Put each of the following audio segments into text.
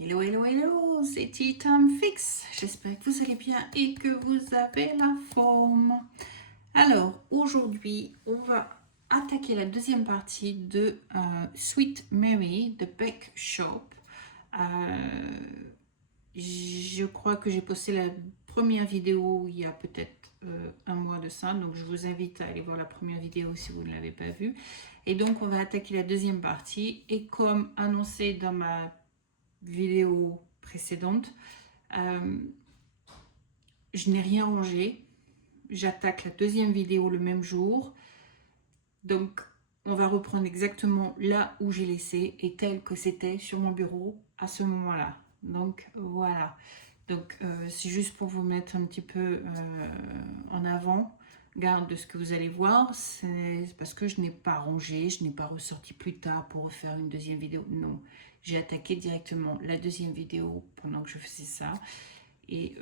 Hello, hello, hello, c'est Tea Time Fix. J'espère que vous allez bien et que vous avez la forme. Alors, aujourd'hui, on va attaquer la deuxième partie de Sweet Mary de Beck Shop. Je crois que j'ai posté la première vidéo il y a peut-être un mois de ça, donc je vous invite à aller voir la première vidéo si vous ne l'avez pas vue. Et donc, on va attaquer la deuxième partie. Et comme annoncé dans ma vidéo précédente, je n'ai rien rangé. J'attaque la deuxième vidéo le même jour. Donc, on va reprendre exactement là où j'ai laissé et tel que c'était sur mon bureau à ce moment-là. Donc, voilà. Donc, c'est juste pour vous mettre un petit peu en avant garde de ce que vous allez voir. C'est parce que je n'ai pas rangé, je n'ai pas ressorti plus tard pour refaire une deuxième vidéo. Non, j'ai attaqué directement la deuxième vidéo pendant que je faisais ça. Et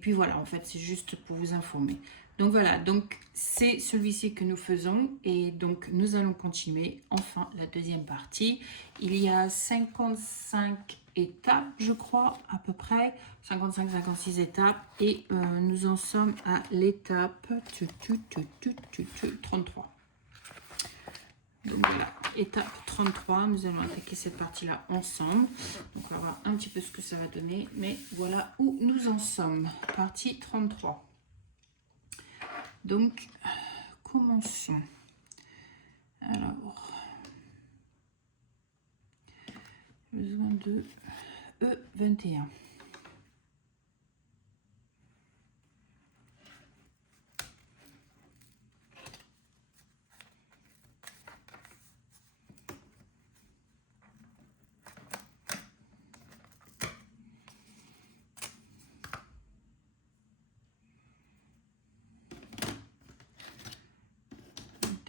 puis voilà, en fait, c'est juste pour vous informer. Donc voilà, donc c'est celui-ci que nous faisons et donc nous allons continuer enfin la deuxième partie. Il y a 55 étapes, je crois, à peu près, 55-56 étapes et nous en sommes à l'étape 33. Donc voilà, étape 33, nous allons attaquer cette partie-là ensemble. Donc on va voir un petit peu ce que ça va donner, mais voilà où nous en sommes. Partie 33. Donc, commençons. Alors, besoin de E21.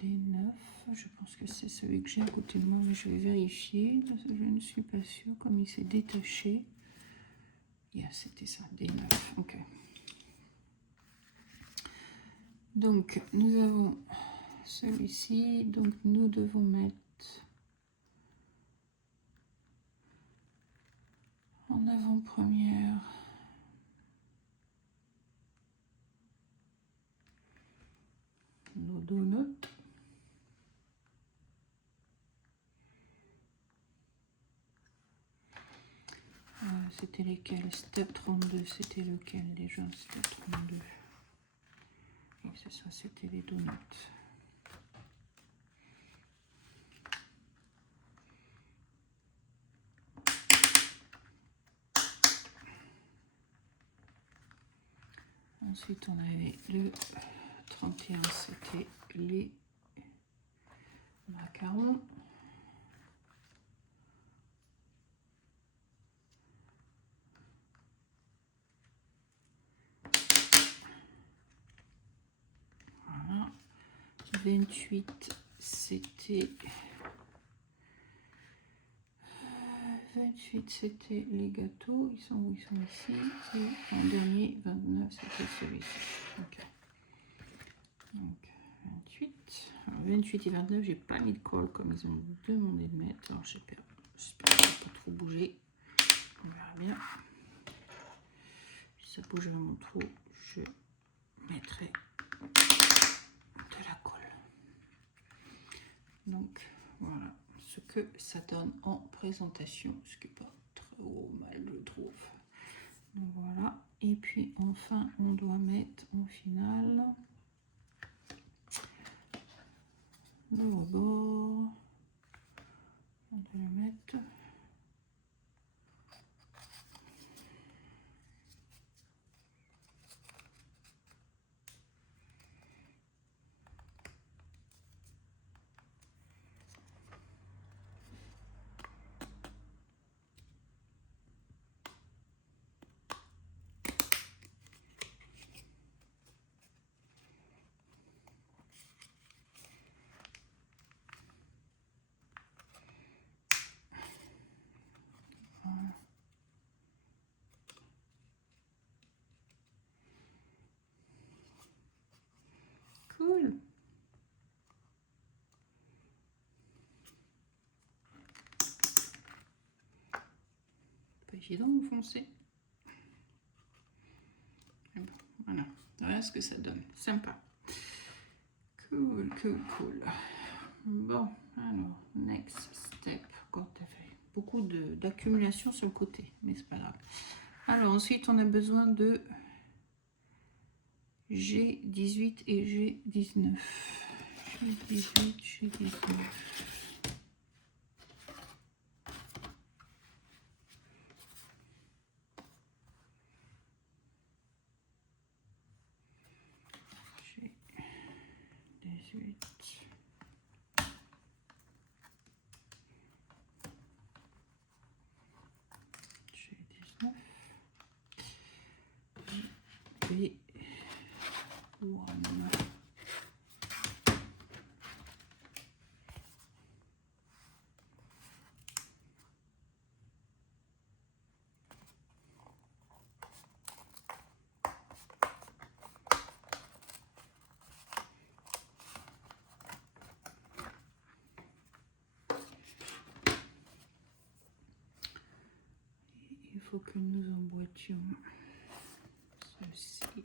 D9, je pense que c'est celui que j'ai à côté de moi, mais je vais vérifier. Je ne suis pas sûre, comme il s'est détaché. C'était ça, D9, ok. Donc, nous avons celui-ci, donc nous devons mettre en avant-première nos deux notes. C'était lesquels? Step 32, c'était lequel déjà? Step 32. Et c'est ça, c'était les deux notes. Ensuite, on avait le 31, c'était les macarons. Voilà. 28, c'était... 28, c'était les gâteaux. Ils sont où? Ils sont ici. Et en dernier, 29, c'était celui-ci. Ok. Donc, 28. Alors, 28 et 29, j'ai pas mis de colle comme ils ont demandé de mettre. Alors, j'espère que ça n'a pas trop bougé. On verra bien. Si ça bouge vraiment trop, je mettrai de la colle. Donc, voilà ce que ça donne en présentation, ce qui n'est pas trop mal, je trouve. Donc voilà, et puis enfin on doit mettre en finale le rebord. On doit le mettre j'ai donc enfoncé. Voilà, voilà ce que ça donne. Sympa. Cool, cool, cool. Bon, alors, next step. Quand tu as fait beaucoup d'accumulation sur le côté, mais c'est pas grave. Alors, ensuite, on a besoin de G18 et G19. G18, G19. G18. G19. Et one. Il faut que nous emboîtions ceci.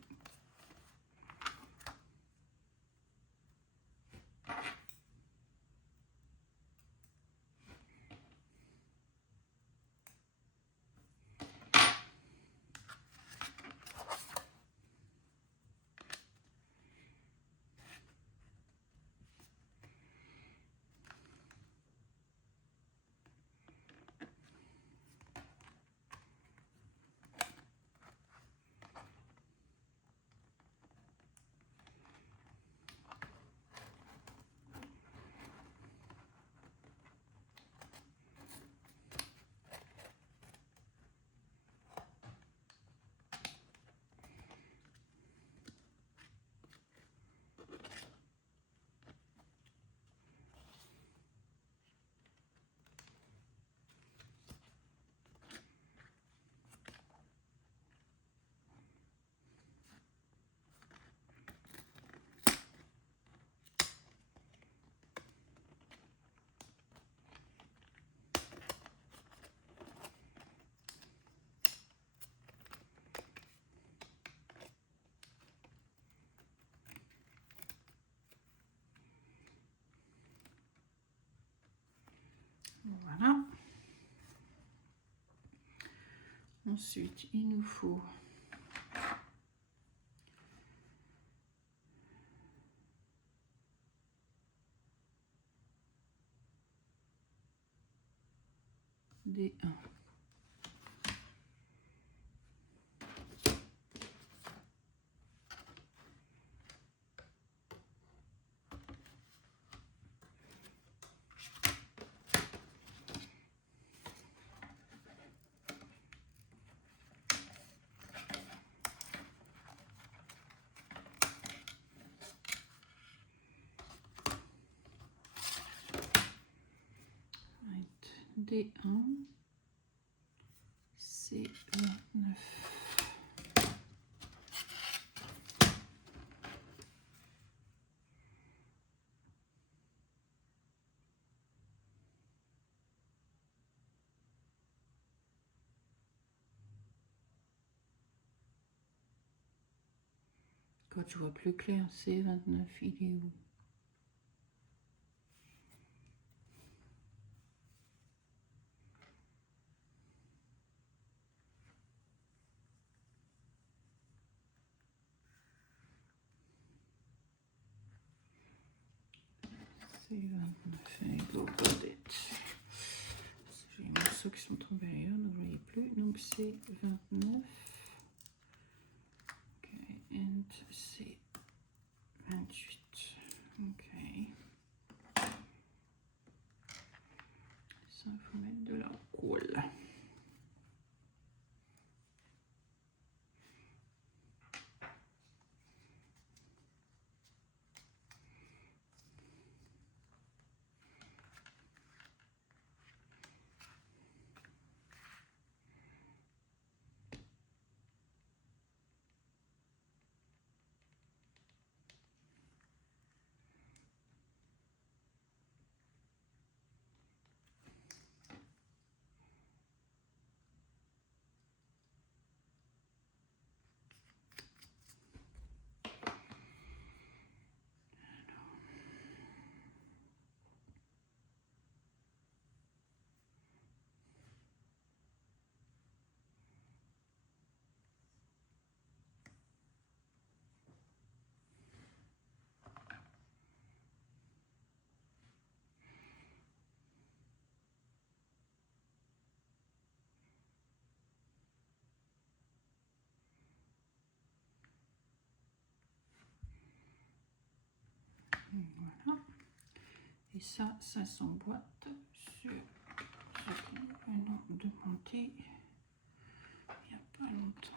Voilà. Ensuite, il nous faut des 1. D1, C29. Quand tu vois plus clair, C29, il est où? C29, go got it. J'ai les morceaux qui sont tombés ailleurs, ne voyez plus. Donc C29. Ok, and C28. Ok. Ça, il faut mettre de la colle. Voilà. Et ça s'emboîte sur ce qu'on m'a demandé il n'y a pas longtemps.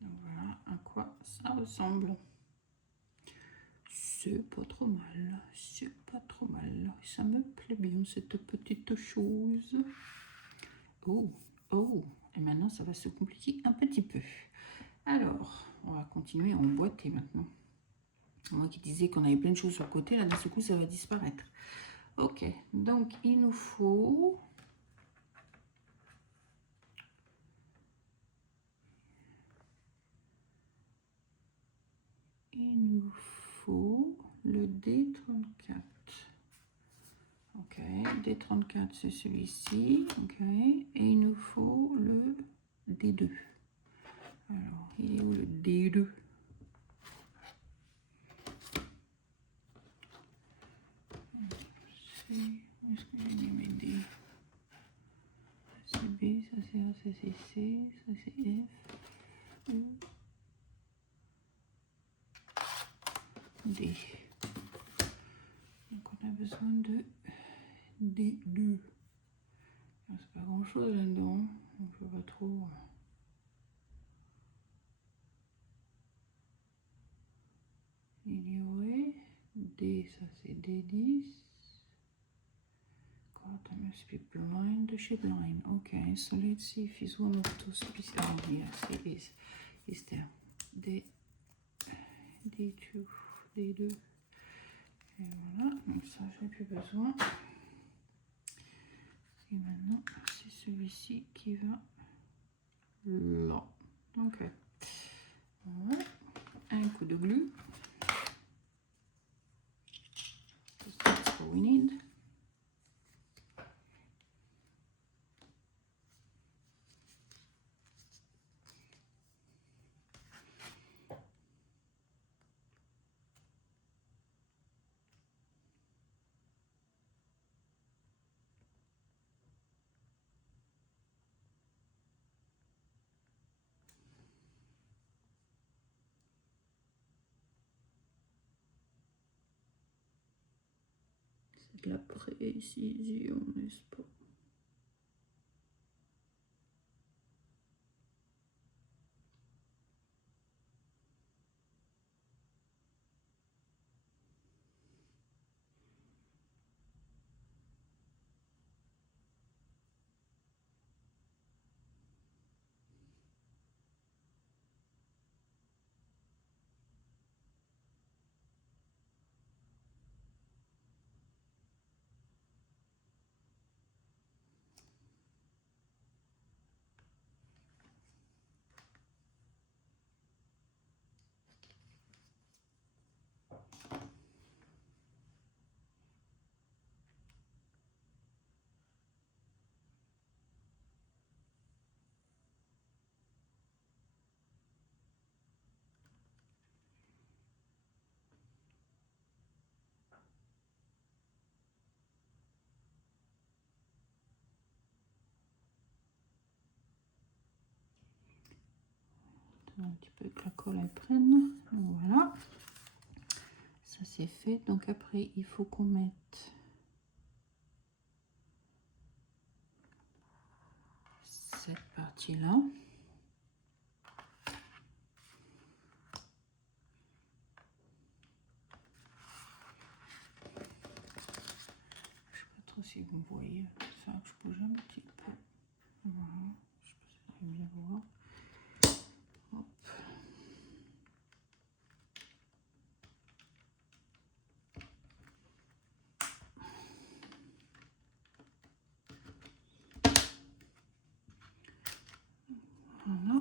Donc voilà à quoi ça ressemble. C'est pas trop mal, c'est pas trop mal. Ça me plaît bien cette petite chose. Oh, oh, et maintenant ça va se compliquer un petit peu. Alors, on va continuer à emboîter maintenant. Moi qui disais qu'on avait plein de choses sur le côté, là d'un seul coup ça va disparaître. Ok, donc il nous faut... le D34. Ok, D34 c'est celui-ci. Ok, et il nous faut le D2. Alors, il est où le D2? Où est-ce que j'ai mis mes D? Ça c'est B, ça c'est A, ça c'est C, ça c'est F, E, D. Donc on a besoin de D2. C'est pas grand chose là-dedans, donc je vois pas trop. Il y aurait D, ça c'est D10. God, I must be blind. Is she blind? Okay, so let's see if it's one of those pieces. Oh, yes, it is. Is there? D, D2, D2. Et voilà, donc ça, j'ai plus besoin. Et maintenant, c'est celui-ci qui va là. Ok. Voilà. Un coup de glue. That's what we need. C'est de la précision, n'est-ce pas? Un petit peu que la colle elle prenne. Voilà. Ça c'est fait. Donc après, il faut qu'on mette cette partie-là. Je sais pas trop si vous voyez. Ça, je bouge un petit peu. Voilà. Je sais pas si vous allez bien voir. Hop. Voilà.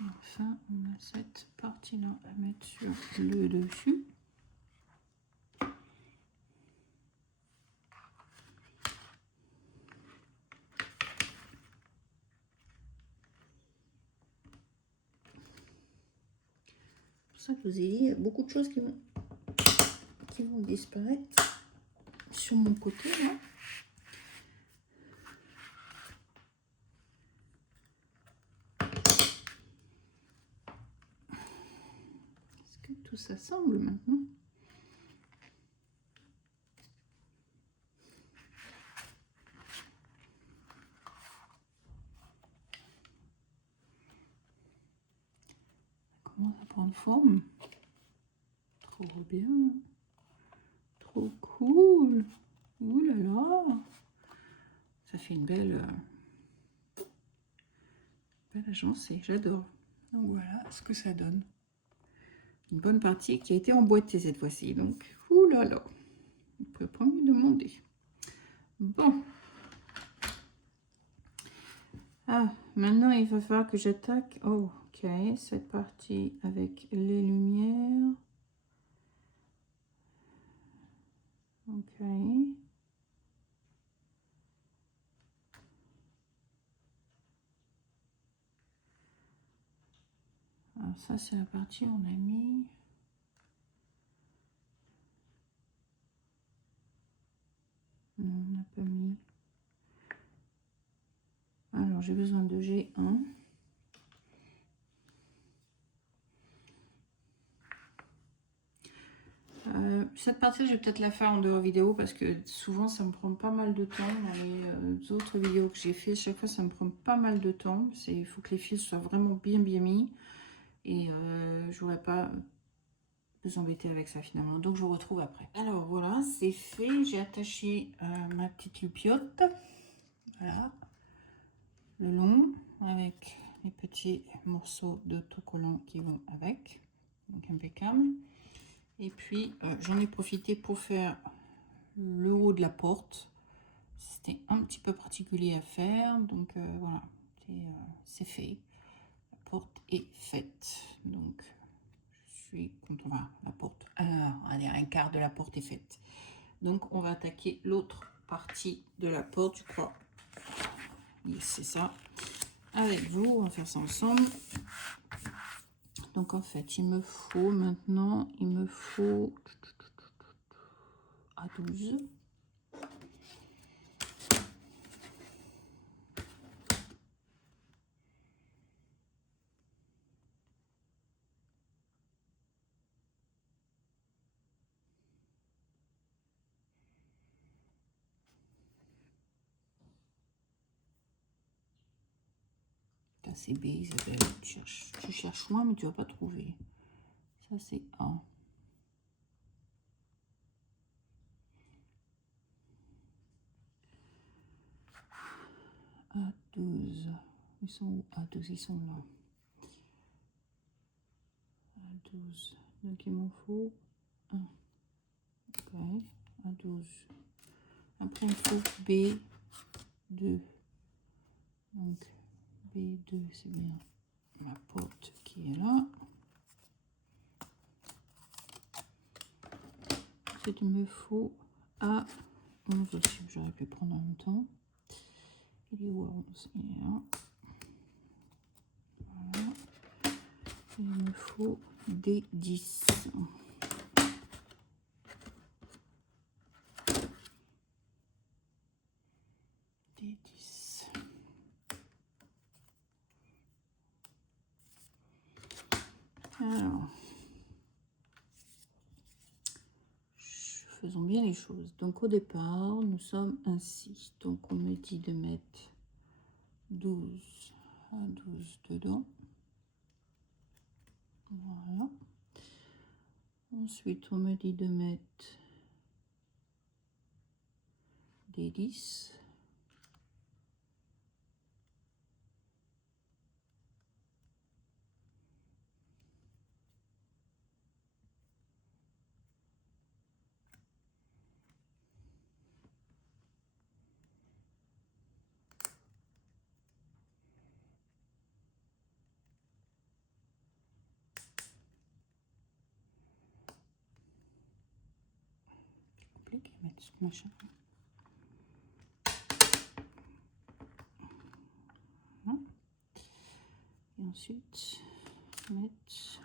Et enfin, on a cette partie-là à mettre sur le dessus. ça que je vous ai dit, il y a beaucoup de choses qui vont disparaître sur mon côté là. Est-ce que tout ça semble maintenant? Ça commence à prendre forme. Trop bien. Trop cool. Ouh là là. Ça fait une belle agencée. J'adore. Donc voilà ce que ça donne. Une bonne partie qui a été emboîtée cette fois-ci. Donc, ouh là là. On ne peut pas mieux demander. Bon. Ah, maintenant il va falloir que j'attaque. Oh, ok, cette partie avec les lumières. Ok. Alors ça c'est la partie on a mis. Non, on n'a pas mis. Alors j'ai besoin de G1. Cette partie je vais peut-être la faire en dehors vidéo parce que souvent ça me prend pas mal de temps dans les autres vidéos que j'ai fait. Chaque fois ça me prend pas mal de temps. Il faut que les fils soient vraiment bien mis et je voudrais pas vous embêter avec ça finalement, donc je vous retrouve après. Alors voilà, c'est fait, j'ai attaché ma petite loupiote, voilà, le long avec les petits morceaux d'autocollant qui vont avec, donc impeccable. Et puis j'en ai profité pour faire le haut de la porte. C'était un petit peu particulier à faire, donc voilà, c'est fait, la porte est faite. Donc quand on va la porte, allez, un quart de la porte est faite, donc on va attaquer l'autre partie de la porte, je crois. Oui, c'est ça, avec vous, on va faire ça ensemble. Donc en fait il me faut maintenant, à 12. C'est B, Isabelle, tu cherches loin mais tu vas pas trouver. Ça c'est A. A12, ils sont où? A12, ils sont là. A12, donc il m'en faut 1. Ok, A12. Après il faut B2. Donc B2, c'est bien ma porte qui est là. Ensuite il me faut A11 aussi, j'aurais pu prendre en même temps. Il est où A11? Il est là. Voilà. Il me faut D10. D10. Alors, faisons bien les choses. Donc au départ, nous sommes ainsi. Donc on me dit de mettre 12 à 12 dedans. Voilà. Ensuite, on me dit de mettre des 10. C'est compliqué de mettre ce machin. Voilà. Et ensuite, mettre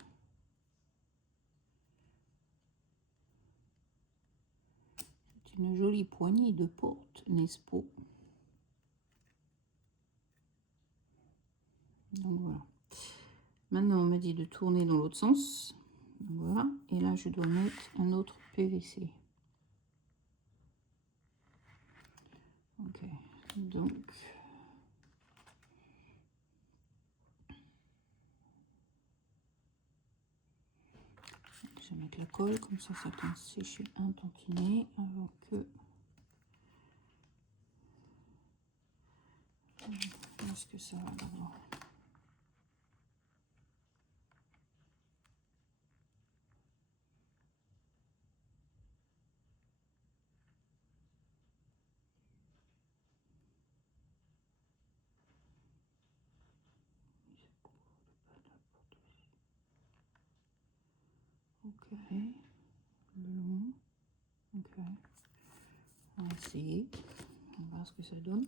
une jolie poignée de porte, n'est-ce pas? Donc voilà. Maintenant, on me dit de tourner dans l'autre sens. Voilà. Et là, je dois mettre un autre PVC. Ok. Donc... je vais mettre la colle, comme ça tend sécher un tantinet avant que... Est-ce que ça va d'abord? Ok, le long, ok, on va essayer, on va voir ce que ça donne.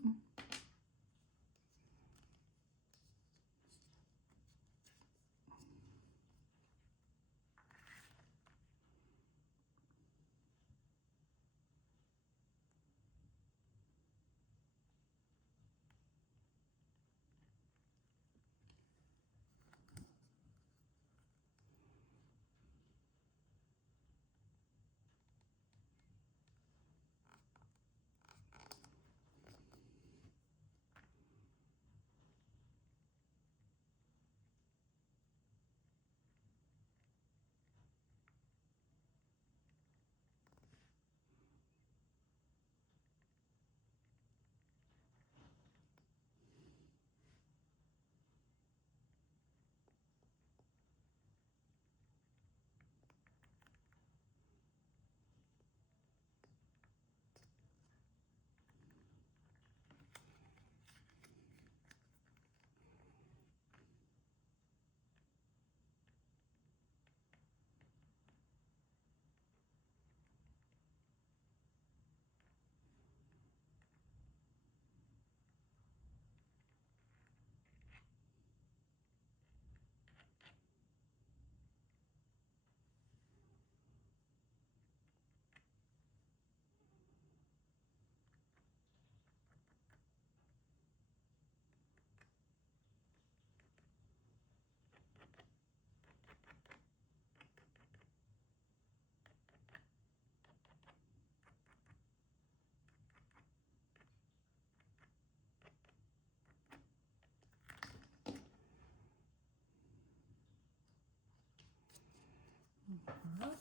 Voilà.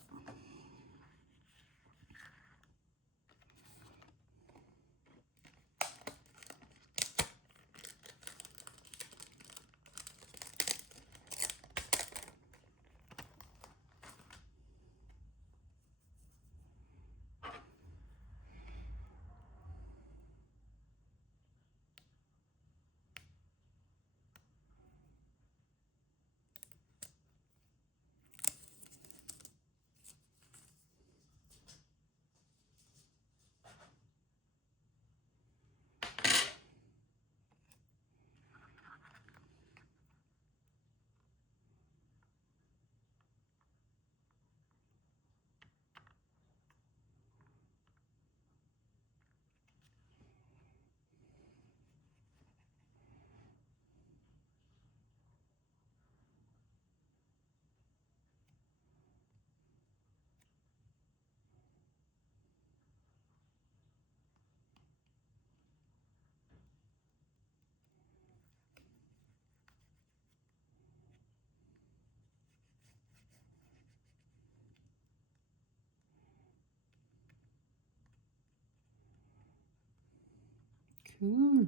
Cool.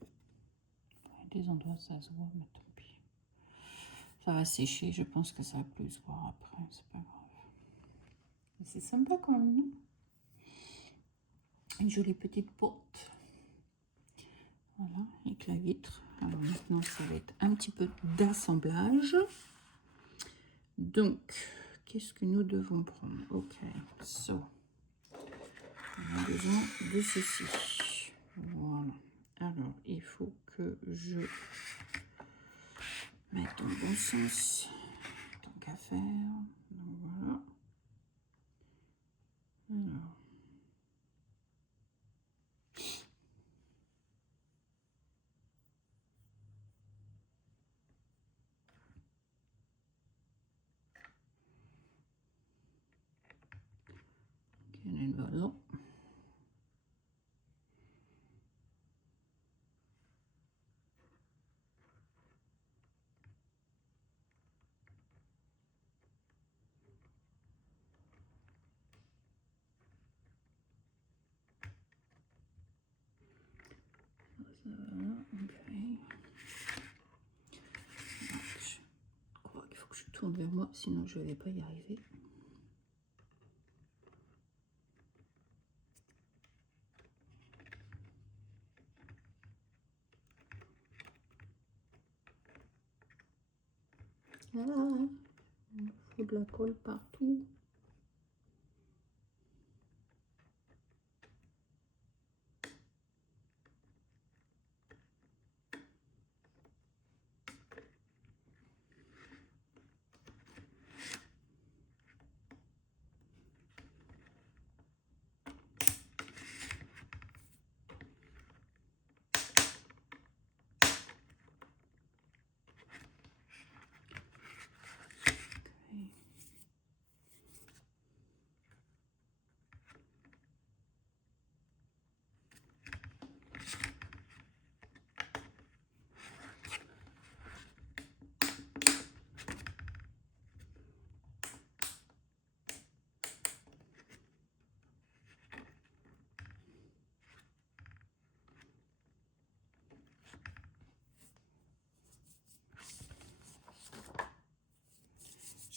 Il y a des endroits ça se voit, mais tant pis. Ça va sécher, je pense que ça va plus se voir après, c'est pas grave. Mais c'est sympa quand même, non? Une jolie petite porte. Voilà, avec la vitre. Alors maintenant, ça va être un petit peu d'assemblage. Donc, qu'est-ce que nous devons prendre? Ok, so, on a besoin de ceci. Voilà. Alors, il faut que je mette dans le bon sens. Tant qu'à faire. Donc voilà. Alors, Voilà. Voilà, ok. Je crois qu'il faut que je tourne vers moi, sinon je ne vais pas y arriver. Ah, il faut de la colle partout.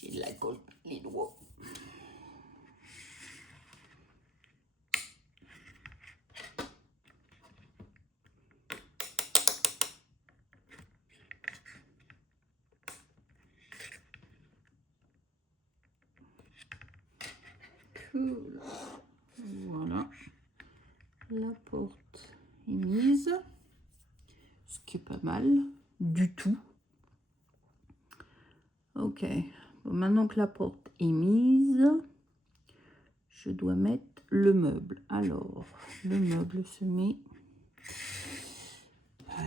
J'ai de la colle les doigts. Cool. Voilà. La porte est mise. Ce qui est pas mal du tout. Ok. Bon, maintenant que la porte est mise, je dois mettre le meuble. Alors, le meuble se met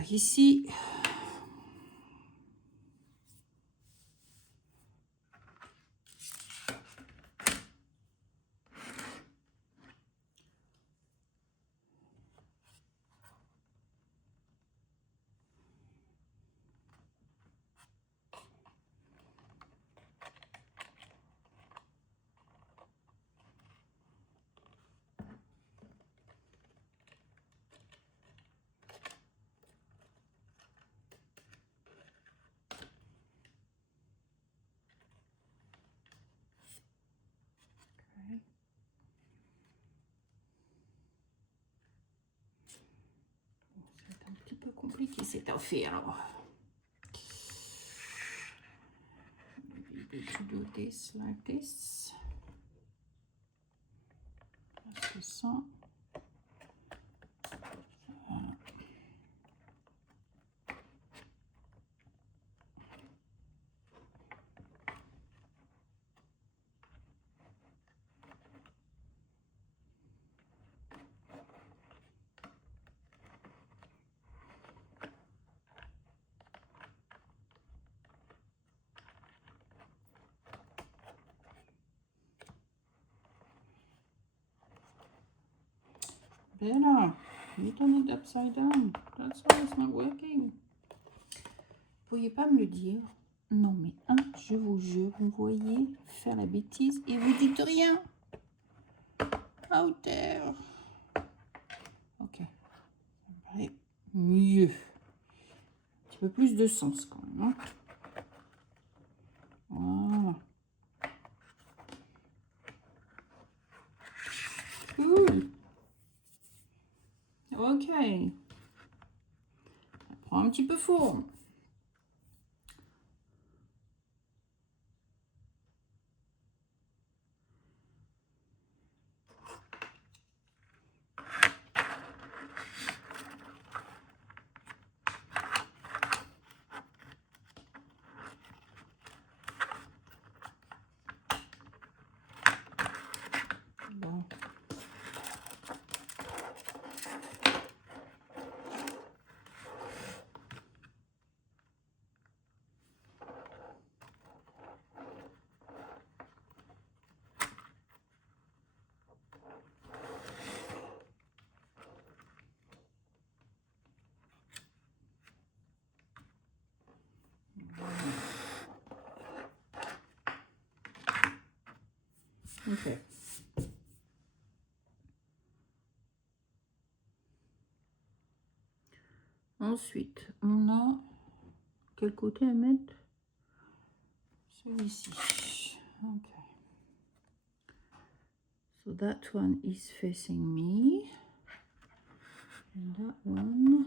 ici. C'est un petit peu compliqué cette affaire. Maybe to do this like this. Parce que ça. Voilà. Bella, you turn it upside down. That's why it's not working. Vous pourriez pas me le dire? Non mais je vous jure, vous voyez faire la bêtise et vous dites rien. Out there. Ok, ça me paraît mieux. Un petit peu plus de sens quand même. Hein. Voilà. Cool. Ok. Ça prend un petit peu forme. Bon. Ok. Ensuite, on a quel côté à mettre? Celui-ci. Ok. So that one is facing me. And that one.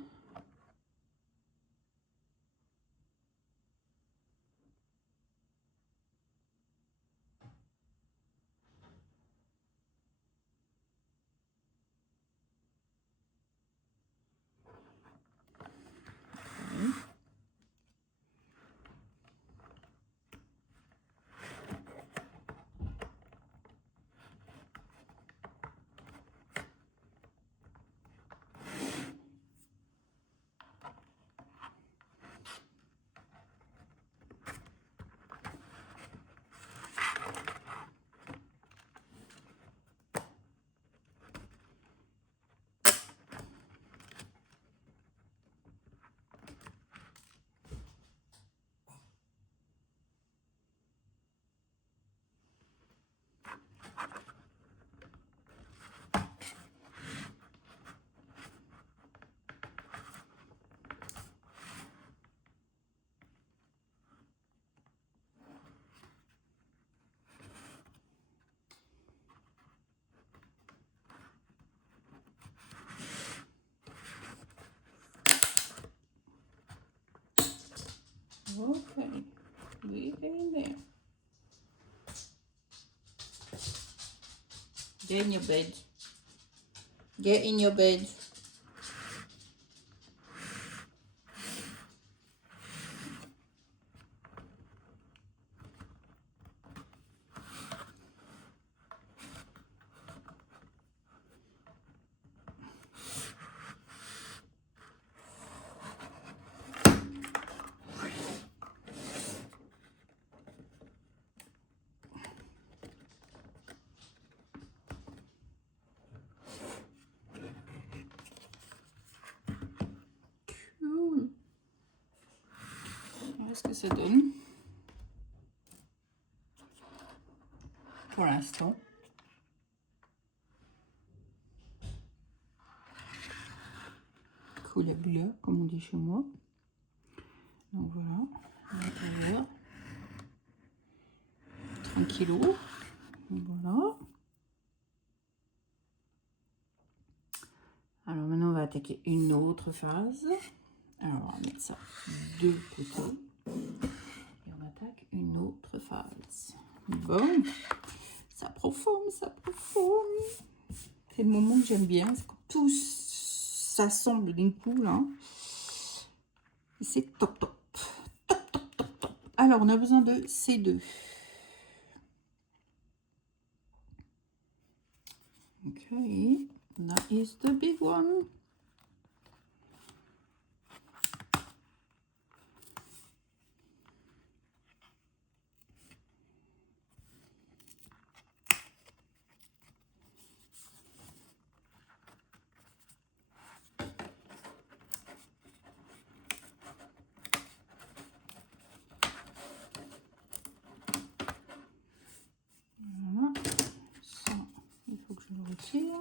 Okay, get in there. Get in your bed. Get in your bed. Cool. Voilà ce que ça donne. Pour l'instant. Cool à bleu, comme on dit chez moi. Donc voilà, à l'intérieur. Tranquillou. Voilà. Alors maintenant, on va attaquer une autre phase. Alors, on va mettre ça de côté. Et on attaque une autre phase. Bon, ça profonde, ça profonde. C'est le moment que j'aime bien. C'est quand tout s'assemble d'un coup, là. Et c'est top, top. Top, top, top, top. Alors, on a besoin de ces deux. Okay, that is the big one. Voilà, ça, il faut que je le retire.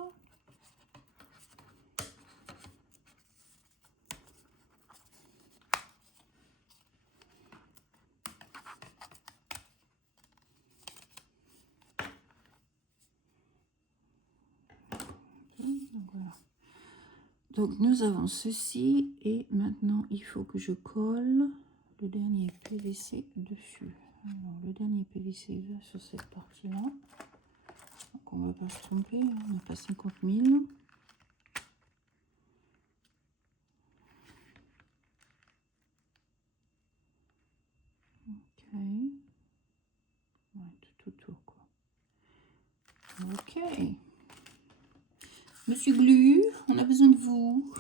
Donc, voilà. Donc nous avons ceci et maintenant il faut que je colle le dernier PVC dessus. Alors le dernier PVC va sur cette partie là. Donc on va pas se tromper, on n'a pas 50 000. Ok. Ouais, tout autour quoi. Ok. Monsieur Glu, on a besoin de vous.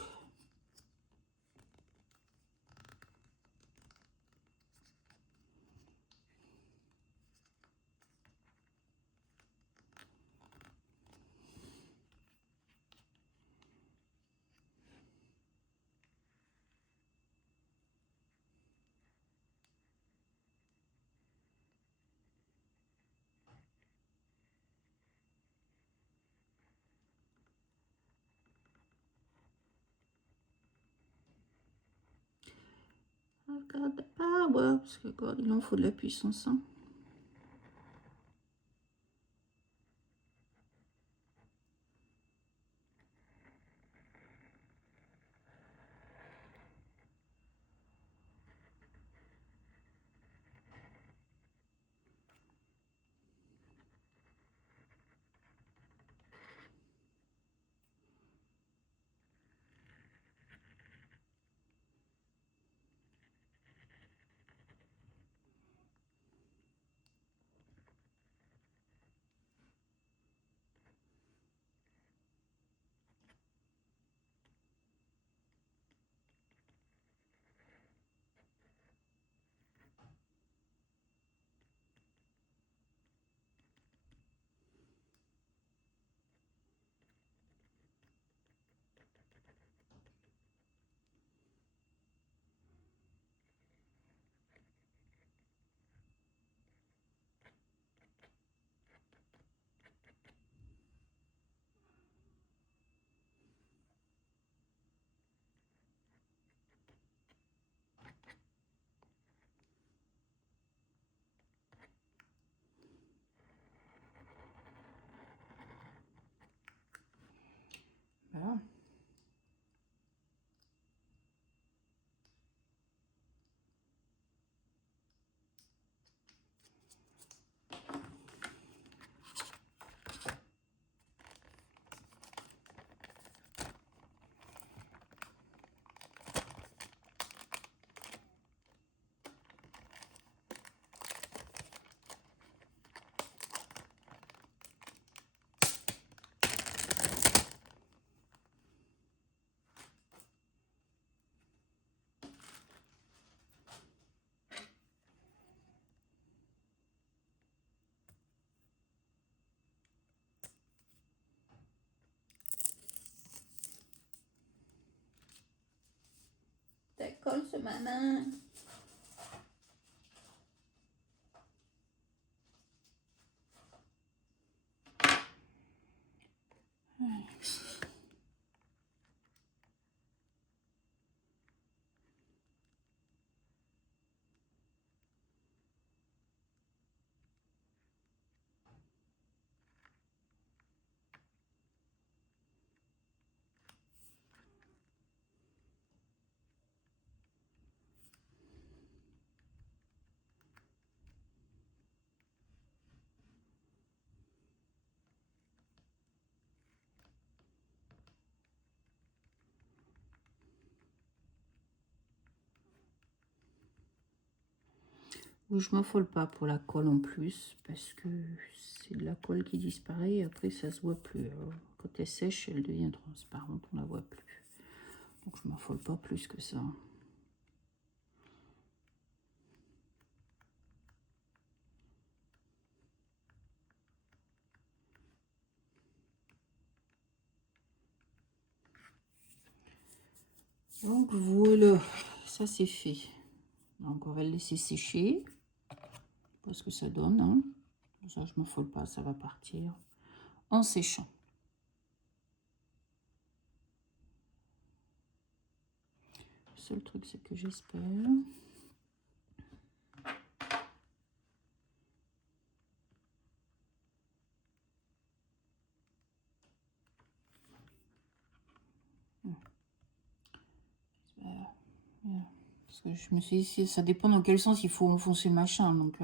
regarde. Ah ouais, parce que regarde, il en faut de la puissance. Hein. Voilà. Ça colle sur ma main. Je m'affole pas pour la colle en plus, parce que c'est de la colle qui disparaît et après ça se voit plus. Alors, quand elle sèche, elle devient transparente, on la voit plus. Donc je m'affole pas plus que ça. Donc voilà, ça c'est fait. Donc on va le laisser sécher. Parce que ça donne. Hein. Ça, je m'affole pas, ça va partir en séchant. Le seul truc, c'est que j'espère. Parce que je me suis dit, ça dépend dans quel sens il faut enfoncer le machin. Donc,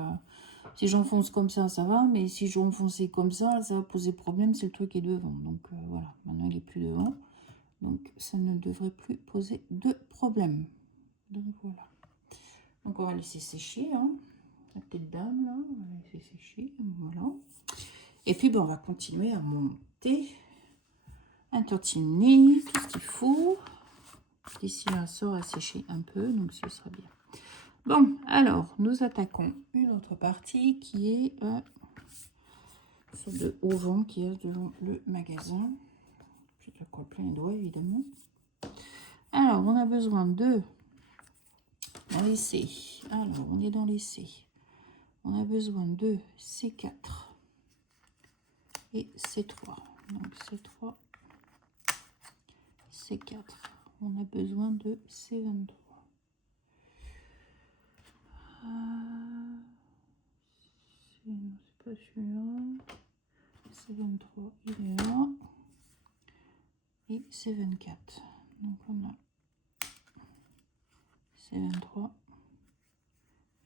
si j'enfonce comme ça va. Mais si j'enfonce comme ça va poser problème si le truc est devant. Donc, voilà. Maintenant, il est plus devant. Donc, ça ne devrait plus poser de problème. Donc, voilà. Donc, on va laisser sécher. Hein. La petite dame, là. On va laisser sécher. Voilà. Et puis, ben, on va continuer à monter un tantinet, tout ce qu'il faut. D'ici là, ça aura séché un peu, donc ce sera bien. Bon, alors, nous attaquons une autre partie qui est celle de haut vent qui est devant le magasin. J'ai la colle plein les doigts, évidemment. Alors, on a besoin de... Dans l'essai. Alors, on est dans l'essai. On a besoin de C4 et C3. Donc, C3, C4. On a besoin de C23. Non, c'est pas celui-là. C'est 23, il est là. Et c'est 24. Donc on a c'est 23.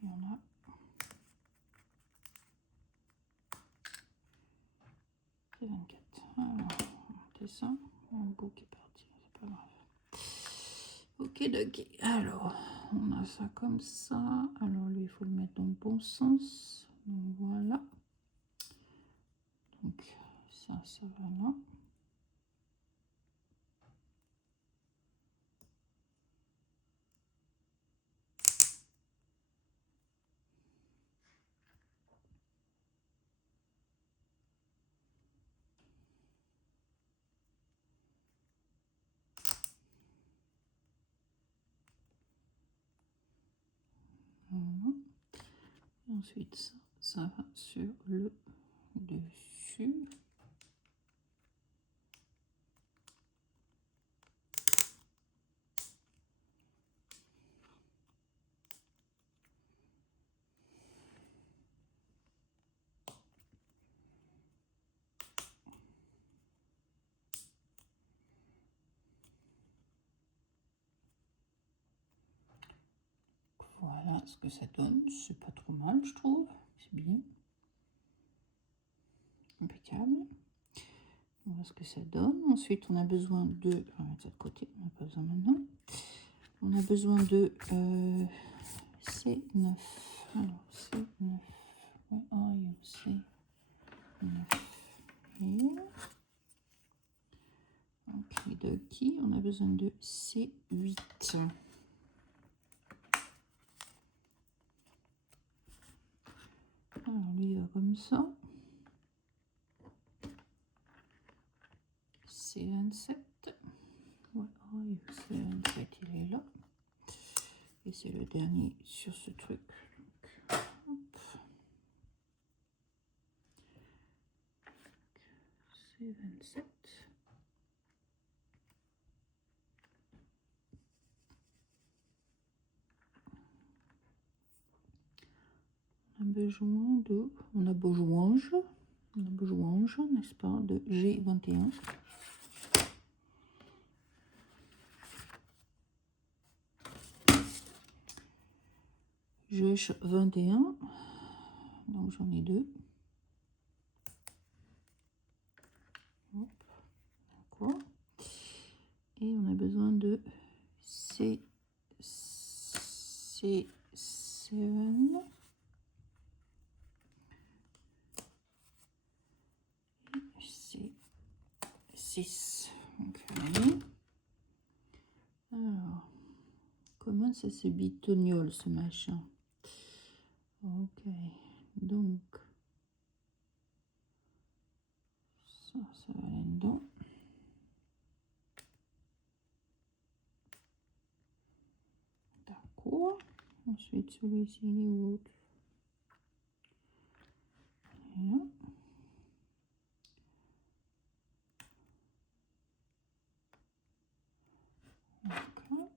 Et on a c'est 24. Alors, c'est ça. Un bout qui est parti, c'est pas grave. Ok, ok. Alors, on a ça comme ça. Alors, lui, il faut le mettre dans le bon sens. Donc, voilà. Donc, ça va là. Voilà. Et ensuite, ça va sur le dessus. Voilà ce que ça donne. C'est pas trop mal, je trouve. C'est bien. Impeccable. On voit ce que ça donne. Ensuite, on a besoin de... On va mettre ça de côté. On n'a pas besoin maintenant. On a besoin de C9. Alors, C9. Where are you? C9. Here. Ok, de qui on a besoin de C8. Alors, lui, il va comme ça. C27. Where are you? C27, il est là. Et c'est le dernier sur ce truc. Donc, hop. C27. On a besoin, n'est-ce pas, de G21. G21, donc j'en ai deux. D'accord. Et on a besoin de C7. C6. Okay. Alors, comment ça se bitognole ce machin? Ok, donc ça va là-dedans. D'accord. Ensuite, celui-ci, il est où? Là. D'accord.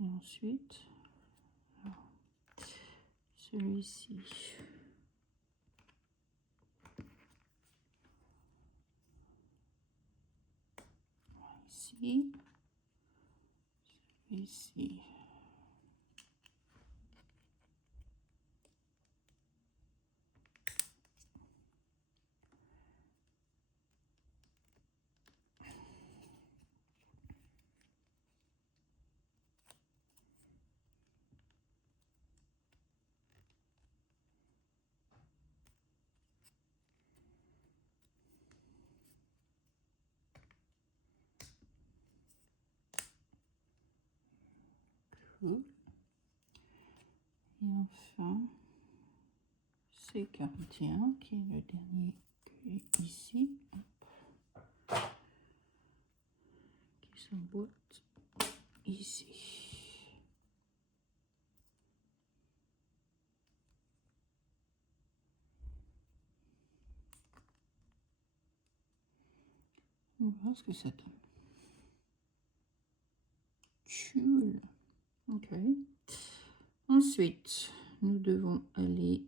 Et ensuite, celui-ci. Ici. Ici. Cool. Et enfin, C41 qui est le dernier qui est ici. Hop. Qui s'emboîte ici. On va voir ce que ça donne. Cool. Ok. Ensuite, nous devons aller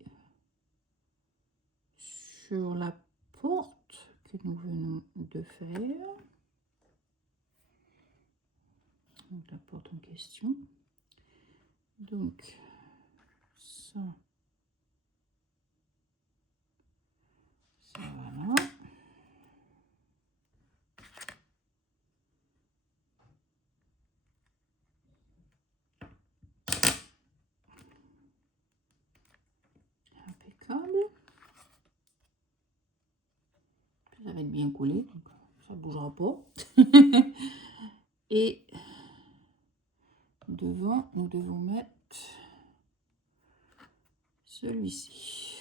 sur la porte que nous venons de faire. Donc, la porte en question. Donc, ça, voilà. Impeccable. Ça va être bien collé, donc ça ne bougera pas. Et devant, nous devons mettre celui-ci.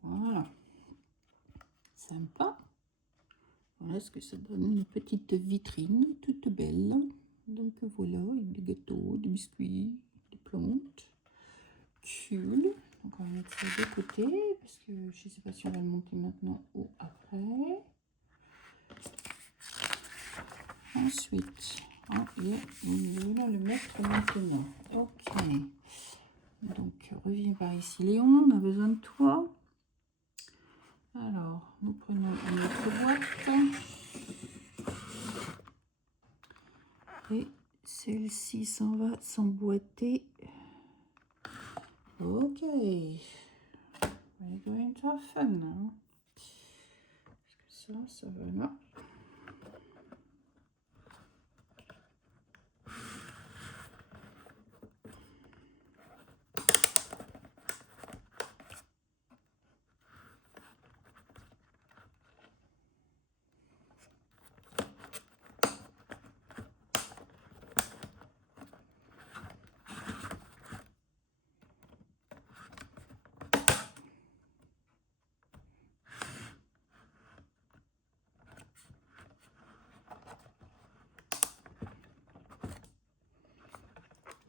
Voilà. Sympa. Voilà ce que ça donne, une petite vitrine toute belle. Donc voilà, avec des gâteaux, des biscuits, des plantes. Cool. Donc on va mettre ça de côté parce que je ne sais pas si on va le monter maintenant ou après. Ensuite, on va le mettre maintenant. Ok. Donc reviens par ici Léon, on a besoin de toi. Alors, nous prenons une autre boîte. Et celle-ci s'en va s'emboîter. Ok. We're going to have fun now. Est-ce que ça va là?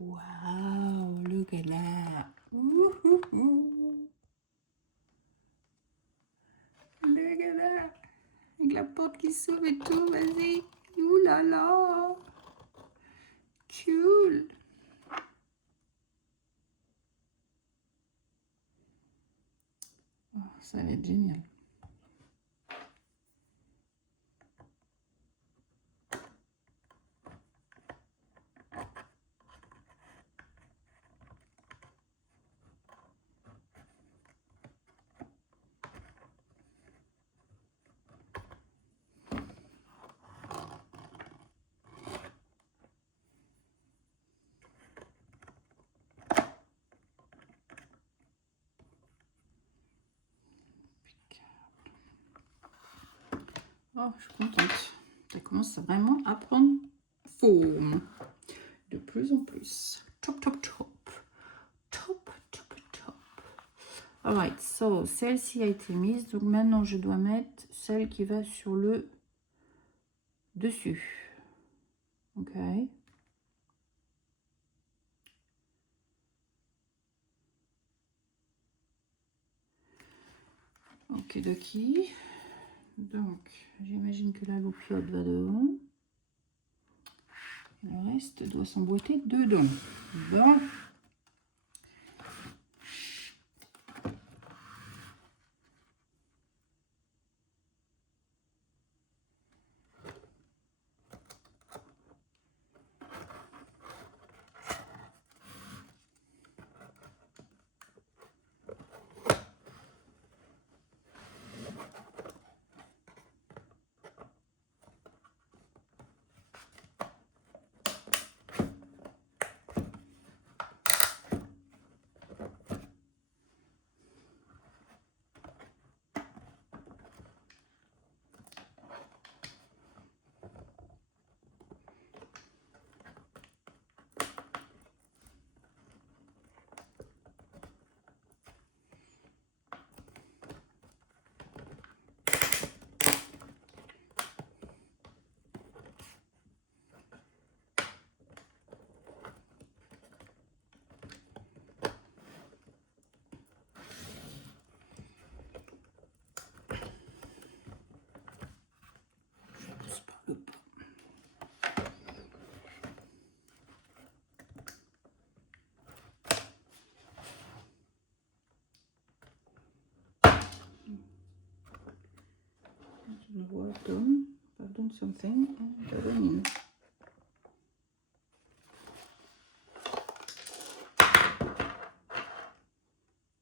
Wow, look at that. Look at that. Avec la porte qui s'ouvre et tout, vas-y. Ouh là là. Cool. Oh, ça va être génial. Oh, je suis contente. Ça commence vraiment à prendre forme. De plus en plus. Top, top, top. Top, top, top. Alright, so celle-ci a été mise. Donc maintenant, je dois mettre celle qui va sur le dessus. Ok. Okidoki. Donc, j'imagine que la loupiote va devant. Le reste doit s'emboîter dedans. Bon. Well done. I've done something and I went in.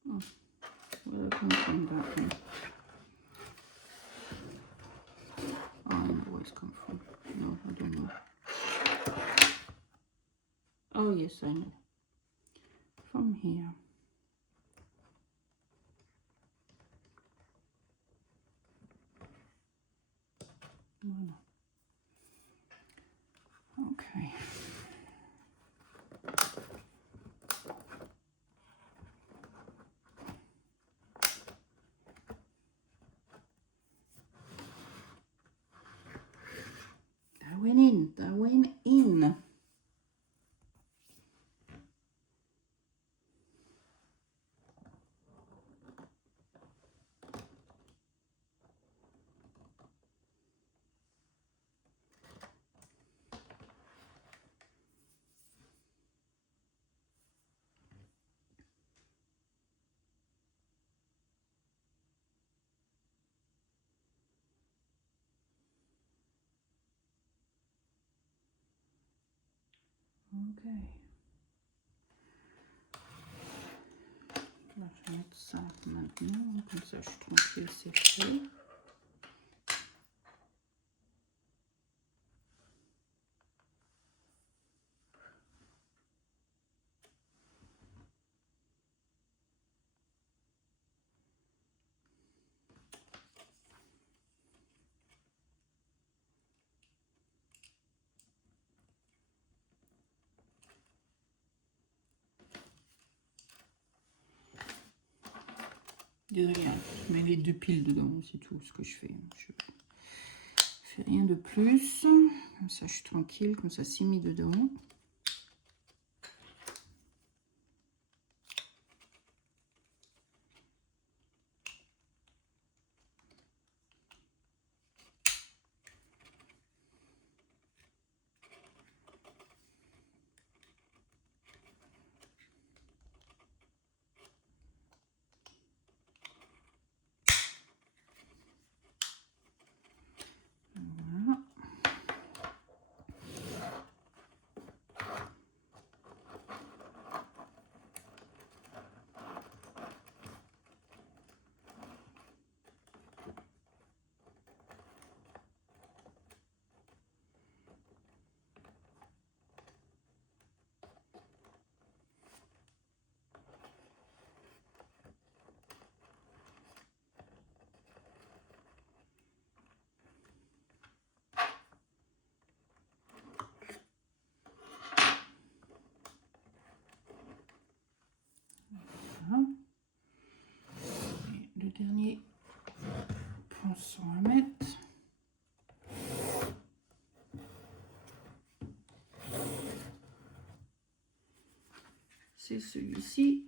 Oh, where can I find that then? Oh, I know where it's come from. No, I don't know. Oh yes, I know. From here. Oh, no. Okay. That went in. That went in. Ok. Là, je vais mettre ça maintenant, comme ça je suis tranquille, c'est fait. De rien, je mets les 2 piles dedans, c'est tout ce que je fais. Je fais rien de plus. Comme ça je suis tranquille, comme ça c'est mis dedans. Voilà. Et le dernier pinceau à mettre. C'est celui-ci.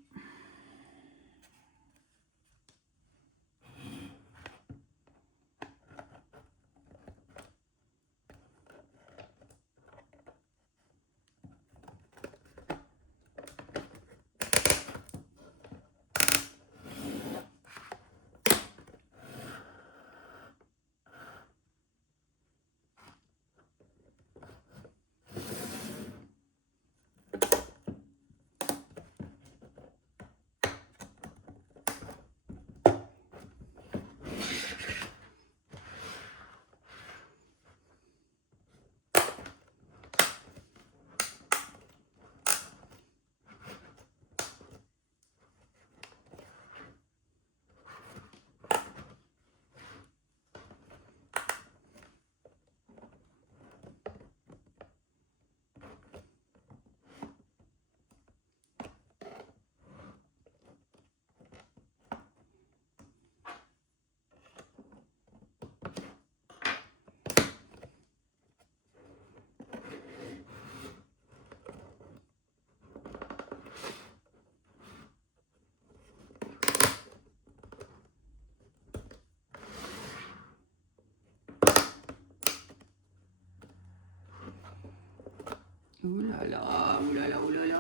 Ouh là là, ouh là là, ouh là là.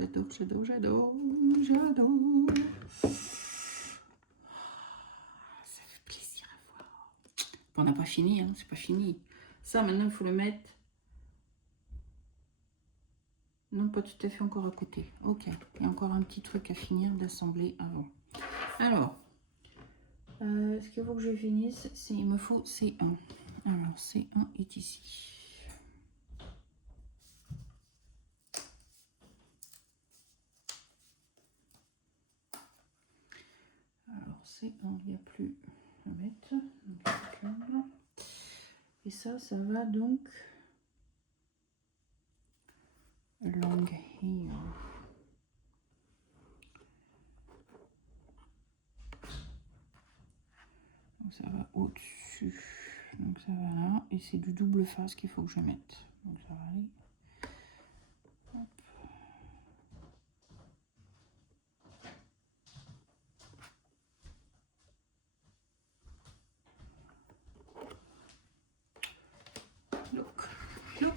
J'adore, j'adore, j'adore, j'adore. Ça fait plaisir à voir. On n'a pas fini, hein, c'est pas fini. Ça, maintenant, il faut le mettre. Non, pas tout à fait encore à côté. Ok, il y a encore un petit truc à finir d'assembler avant. Alors, ce qu'il faut que je finisse, c'est il me faut C1. Alors, C1 est ici. Alors, C1, il n'y a plus à mettre. Donc, et ça va donc long here. Donc ça va au-dessus. Donc ça va là. Et c'est du double face qu'il faut que je mette. Donc ça va aller. Hop. Look. Look.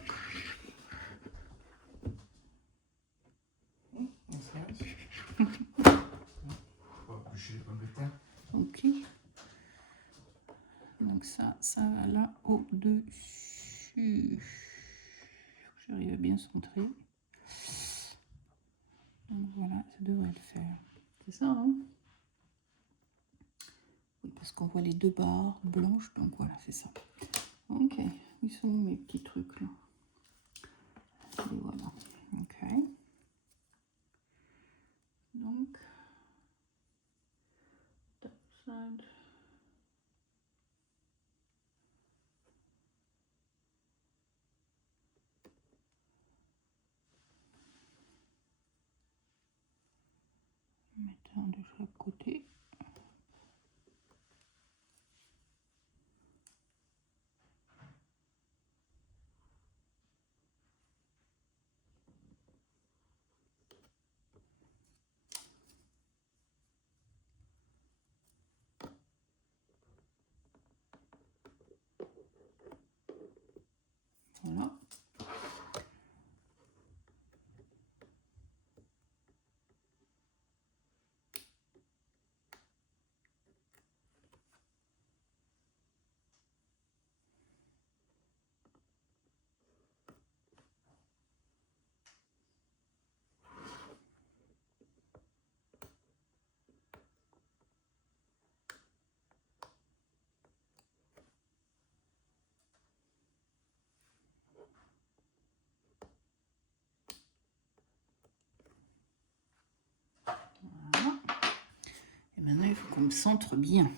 Ok. Donc ça va là au-dessus. J'arrive à bien centrer. Donc voilà, ça devrait le faire. C'est ça, hein? Oui, parce qu'on voit les deux barres blanches, donc voilà, c'est ça. Ok, ils sont où mes petits trucs là? Et voilà. Ok. Donc, top side. Mettre un de chaque côté. Voilà. Voilà. Et maintenant, il faut qu'on me centre bien.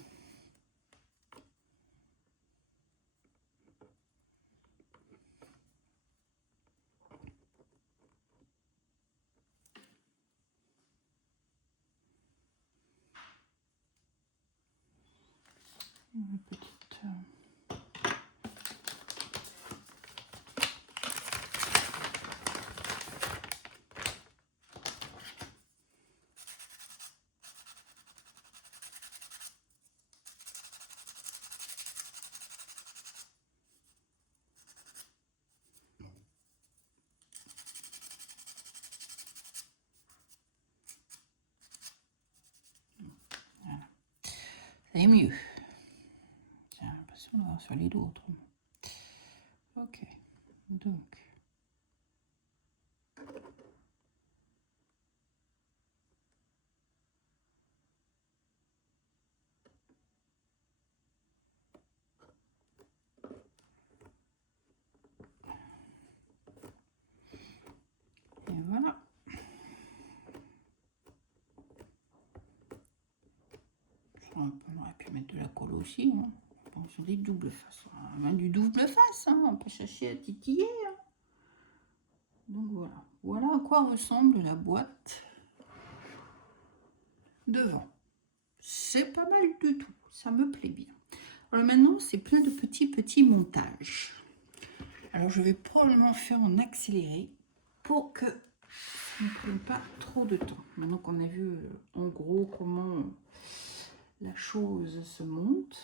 Une petite... Voilà. Ça est mieux. J'ai l'impression d'avoir sur les doigts autrement. Ok. Donc... Et voilà. On aurait pu mettre de la colle aussi. Hein. Bon, sur des doubles faces. Du double face, hein. On peut chercher à titiller. Hein. Donc voilà. Voilà à quoi ressemble la boîte devant. C'est pas mal du tout. Ça me plaît bien. Alors maintenant, c'est plein de petits montages. Alors je vais probablement faire en accéléré pour que ça ne prenne pas trop de temps. Maintenant qu'on a vu en gros comment la chose se monte,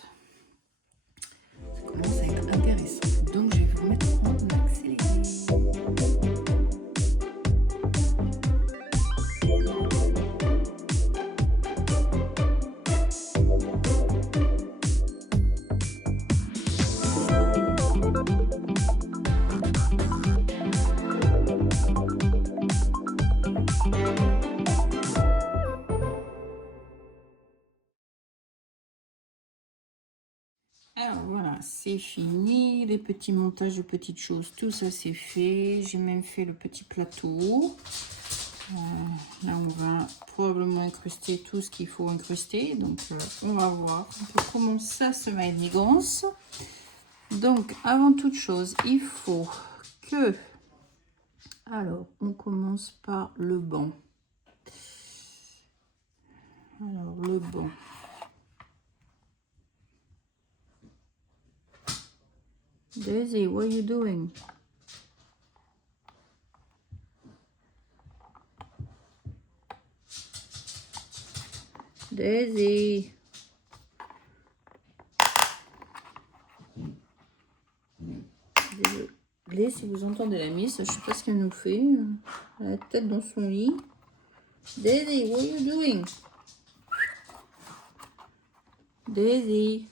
ça commence à être intéressant. Donc je vais vous mettre en accéléré. Voilà, c'est fini. Les petits montages de petites choses, tout ça c'est fait. J'ai même fait le petit plateau. Là, on va probablement incruster tout ce qu'il faut incruster. Donc, on va voir un peu comment ça se manigance. Donc, avant toute chose, il faut que... Alors, on commence par le banc. Alors, le banc. Daisy, what are you doing? Daisy. Désolée si vous entendez la miss, je sais pas ce qu'elle nous fait. La tête dans son lit. Daisy, what are you doing? Daisy.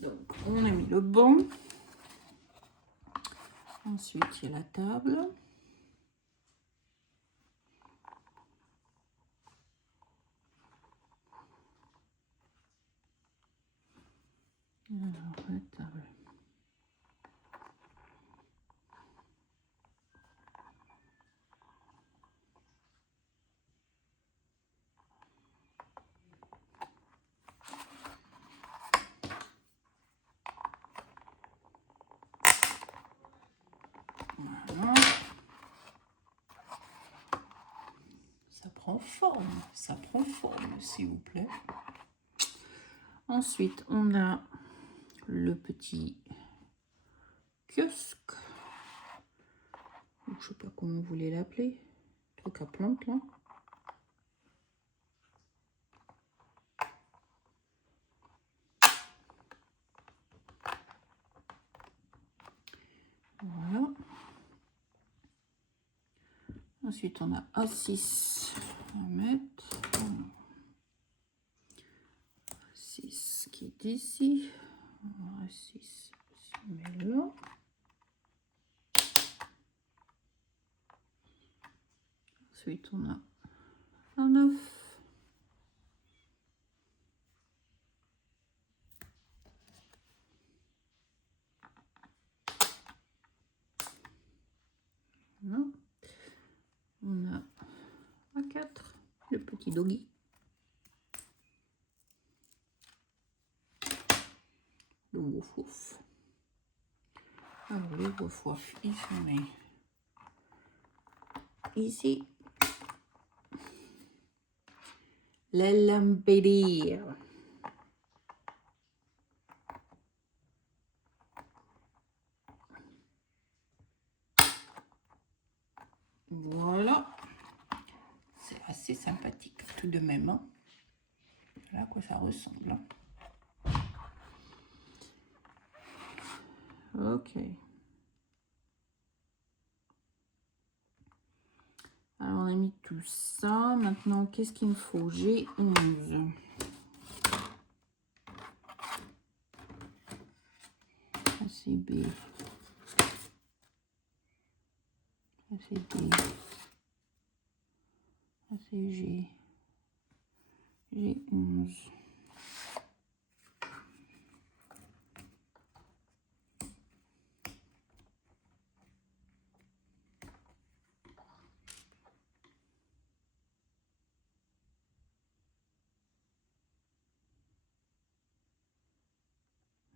Donc, on a mis le banc. Ensuite, il y a la table. Alors, la table. Voilà. Ça prend forme, s'il vous plaît. Ensuite, on a le petit kiosque. Je ne sais pas comment vous voulez l'appeler. Truc à plantes, là. Voilà. Ensuite, on a A6 à mettre. A6 qui est ici. A6, se met là. Ensuite, on a un 9. Voilà. On a A4, le petit doggy. Le wouf wouf. Alors, le wouf wouf, il se met ici. La lampadaire. Voilà. C'est assez sympathique tout de même. Hein. Voilà à quoi ça ressemble. Hein. Ok. Alors, on a mis tout ça. Maintenant, qu'est-ce qu'il me faut? J'ai 11. ACB. ACD. ACG. J'ai 11.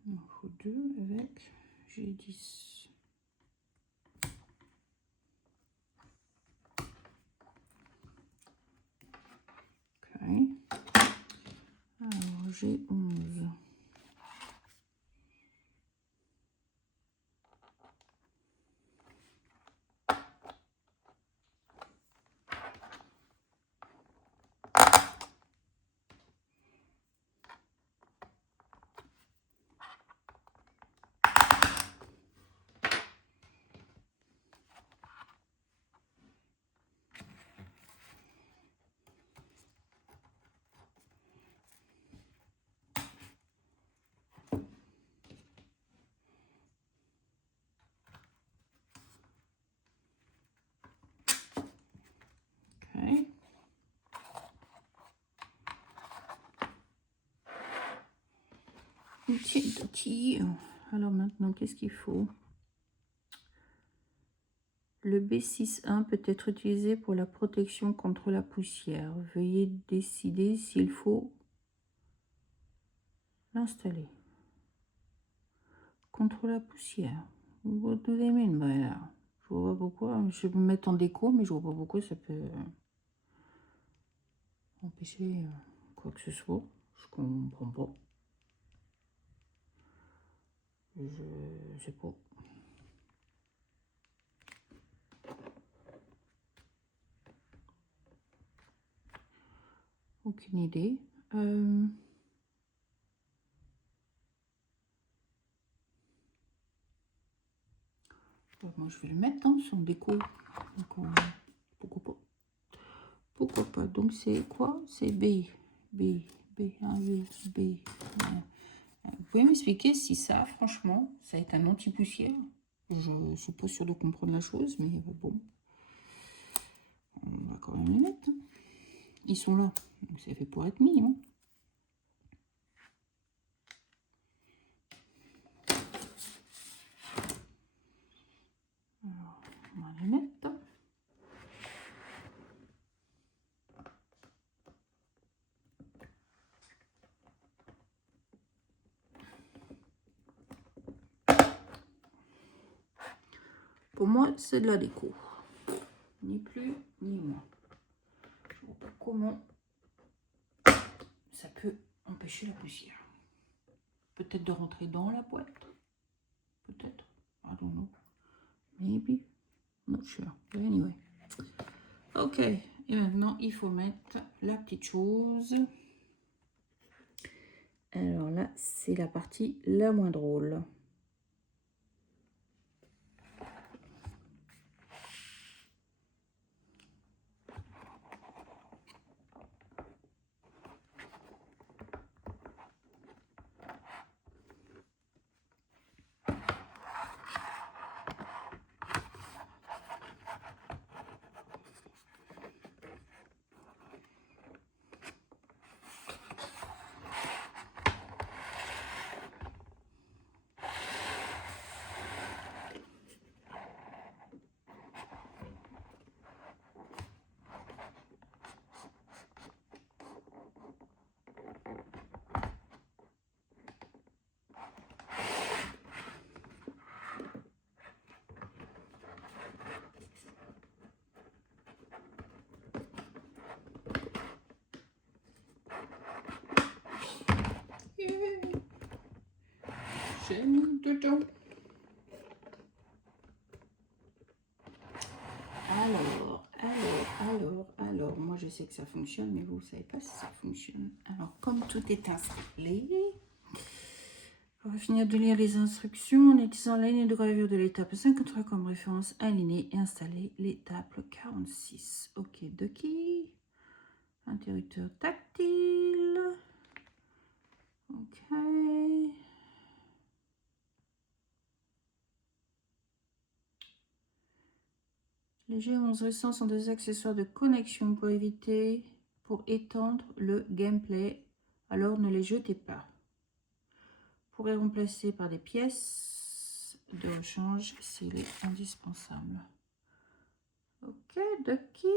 Il en faut 2 avec. J'ai 10. Ok. Alors, j'ai 11. Alors maintenant, qu'est-ce qu'il faut? Le B6.1 peut être utilisé pour la protection contre la poussière. Veuillez décider s'il faut l'installer. Contre la poussière. What do they mean by that? Je vois pas pourquoi. Je vais me mettre en déco, mais je vois pas pourquoi ça peut empêcher quoi que ce soit. Je comprends pas. Je sais pas. Aucune idée. Moi, je vais le mettre dans son déco. Donc, pourquoi pas? Pourquoi pas? Donc, c'est quoi? C'est B. B. B. 1, B. B. Vous pouvez m'expliquer si ça, franchement, ça va être un anti-poussière? Je ne suis pas sûre de comprendre la chose, mais bon. On va quand même les mettre. Ils sont là. Donc, c'est fait pour être mis. Hein. Alors, on va les mettre. Pour moi, c'est de la déco. Ni plus, ni moins. Je vois pas comment ça peut empêcher la poussière. Peut-être de rentrer dans la boîte. Peut-être. I don't know. Maybe. Not sure. But anyway. Ok. Et maintenant, il faut mettre la petite chose. Alors là, c'est la partie la moins drôle. J'ai mis dedans. Alors, moi je sais que ça fonctionne, mais vous ne savez pas si ça fonctionne. Alors, comme tout est installé, on va finir de lire les instructions en utilisant la ligne de gravure de l'étape 53 comme référence, aligner et installer l'étape 46. Ok, Ducky. Interrupteur tactile. Ok. Les G11 récents sont des accessoires de connexion pour étendre le gameplay, alors ne les jetez pas. Pour les remplacer par des pièces de rechange s'il est indispensable. Ok, Ducky.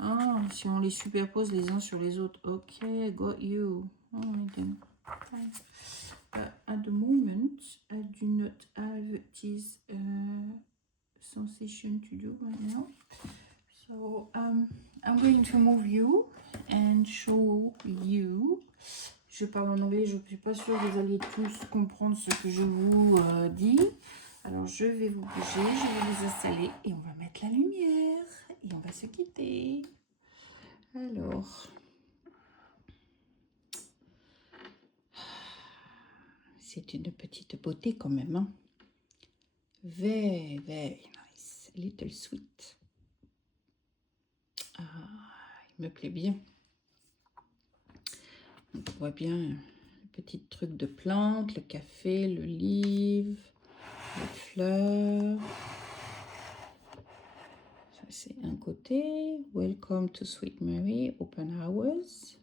Ah, si on les superpose les uns sur les autres. Ok, got you. Oh, at the moment, I do not have this sensation to do right now. So I'm going to move you and show you. Je parle en anglais, je ne suis pas sûre que vous alliez tous comprendre ce que je vous dis. Alors je vais vous bouger, je vais vous installer et on va mettre la lumière et on va se quitter. Alors, c'est une petite beauté quand même. Hein? Very, very nice. Little sweet. Ah, il me plaît bien. Donc, on voit bien le petit truc de plantes, le café, l'olive, les fleurs. c'est un côté. Welcome to Sweet Mary, open hours.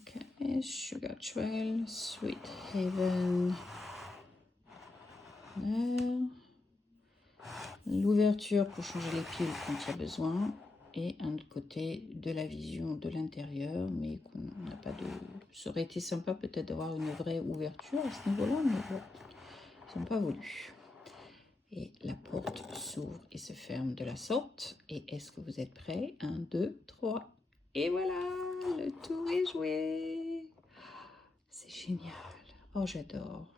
Ok, Sugar Trail, Sweet Haven. L'ouverture pour changer les piles quand il y a besoin. Et un autre côté de la vision de l'intérieur, mais qu'on n'a pas de... Ça aurait été sympa peut-être d'avoir une vraie ouverture à ce niveau-là, mais bon, ils n'ont pas voulu. Et la porte s'ouvre et se ferme de la sorte. Et est-ce que vous êtes prêts? 1, 2, 3. Et voilà, le tour est joué. C'est génial. Oh, j'adore.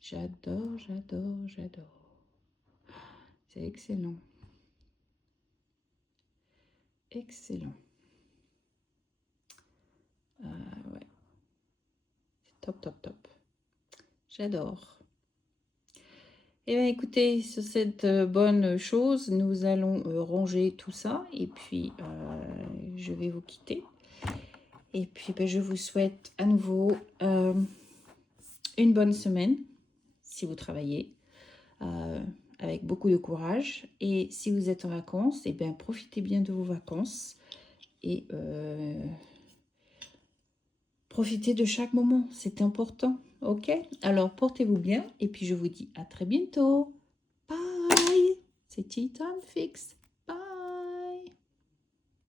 J'adore, j'adore, j'adore. C'est excellent. Excellent. Ouais. C'est top, top, top. J'adore. Eh bien, écoutez, sur cette bonne chose, nous allons ranger tout ça. Et puis, je vais vous quitter. Et puis, ben, je vous souhaite à nouveau une bonne semaine, si vous travaillez, avec beaucoup de courage. Et si vous êtes en vacances, eh bien, profitez bien de vos vacances. Et profitez de chaque moment, c'est important. Ok? Alors, portez-vous bien. Et puis, je vous dis à très bientôt. Bye! C'est Tea Time Fix.